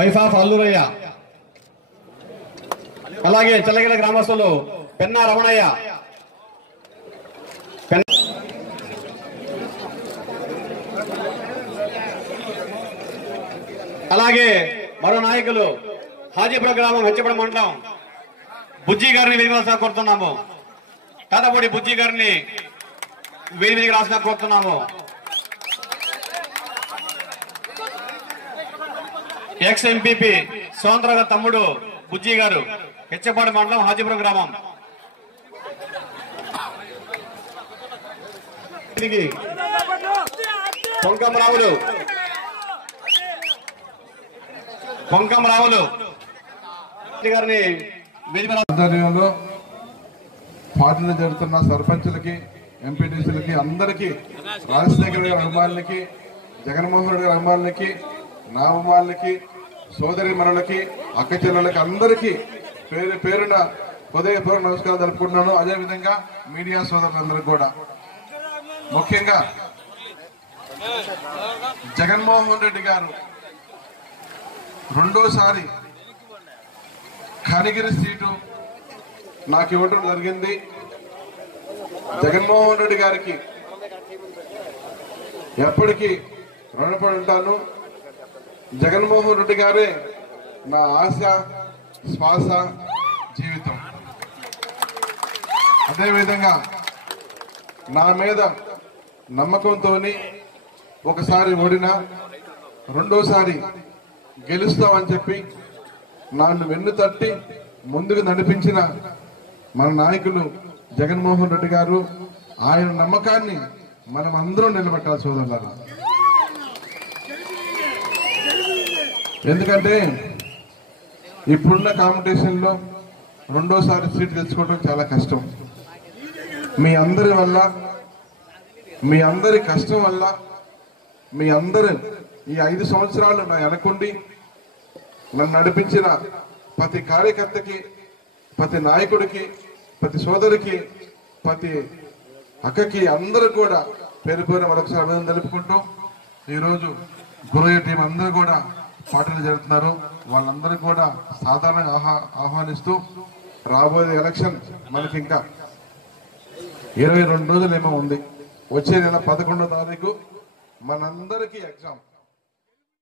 Wife of Alluraiah, అలాగే చల్లగిల గ్రామస్తులు పెన్నా రమణయ్య, అలాగే మరో నాయకులు హాజీపురం గ్రామం హెచ్చపడం మండలం బుజ్జి గారిని వేదిక కోరుతున్నాము. తాతపూడి బుజ్జి గారిని వేదిక రాసిన కోరుతున్నాము. ఎక్స్ ఎంపీపీ సోంద్రగ తమ్ముడు బుజ్జి గారు, హెచ్చపాడు మండలం హాజీపురం గ్రామం. పొంకం రావులు గారిని ఆధ్వర్యంలో పార్టీలో జరుగుతున్న సర్పంచులకి, ఎంపీటీసీలకి, అందరికీ, రాజశేఖర గారి అభిమానులకి, జగన్మోహన్ రెడ్డి గారి అభిమానులకి, నా అభిమానులకి, సోదరి మనులకి, అక్క చెల్లెలకి అందరికీ పేరు పేరున హృదయపూర్వక నమస్కారం తెలుపుకుంటున్నాను. అదేవిధంగా మీడియా సోదరులందరికీ కూడా, ముఖ్యంగా జగన్మోహన్ రెడ్డి గారు రెండోసారి కనిగిరి సీటు నాకు ఇవ్వడం జరిగింది. జగన్మోహన్ రెడ్డి గారికి ఎప్పటికీ రుణపడి ఉంటాను. జగన్మోహన్ రెడ్డి గారే నా ఆశ, శ్వాస, జీవితం. అదేవిధంగా నా మీద నమ్మకంతో ఒకసారి ఓడినా రెండోసారి గెలుస్తామని చెప్పి నన్ను వెన్ను తట్టి ముందుకు నడిపించిన మన నాయకులు జగన్మోహన్ రెడ్డి గారు, ఆయన నమ్మకాన్ని మనం అందరం నిలబెట్టాలి సోదరులారా. ఎందుకంటే ఇప్పుడున్న కాంపిటీషన్ లో రెండోసారి సీట్ తెచ్చుకోవడం చాలా కష్టం. మీ అందరి వల్ల, మీ అందరి కష్టం వల్ల, మీ అందరూ ఈ 5 సంవత్సరాలు నా వెనకుండి నన్ను నడిపించిన ప్రతి కార్యకర్తకి, ప్రతి నాయకుడికి, ప్రతి సోదరికి, ప్రతి అక్కకి అందరూ కూడా పేరు పేరు మరొకసారి అభినందన తెలుపుకుంటూ, ఈరోజు గురయ్య టీం అందరూ కూడా పార్టీలు జరుగుతున్నారు. వాళ్ళందరూ కూడా సాధారణంగా ఆహ్వానిస్తూ, రాబోయే ఎలక్షన్ మనకి ఇంకా 22 రోజులు ఏమో ఉంది. వచ్చే నెల 11వ తారీఖు మనందరికీ ఎగ్జామ్.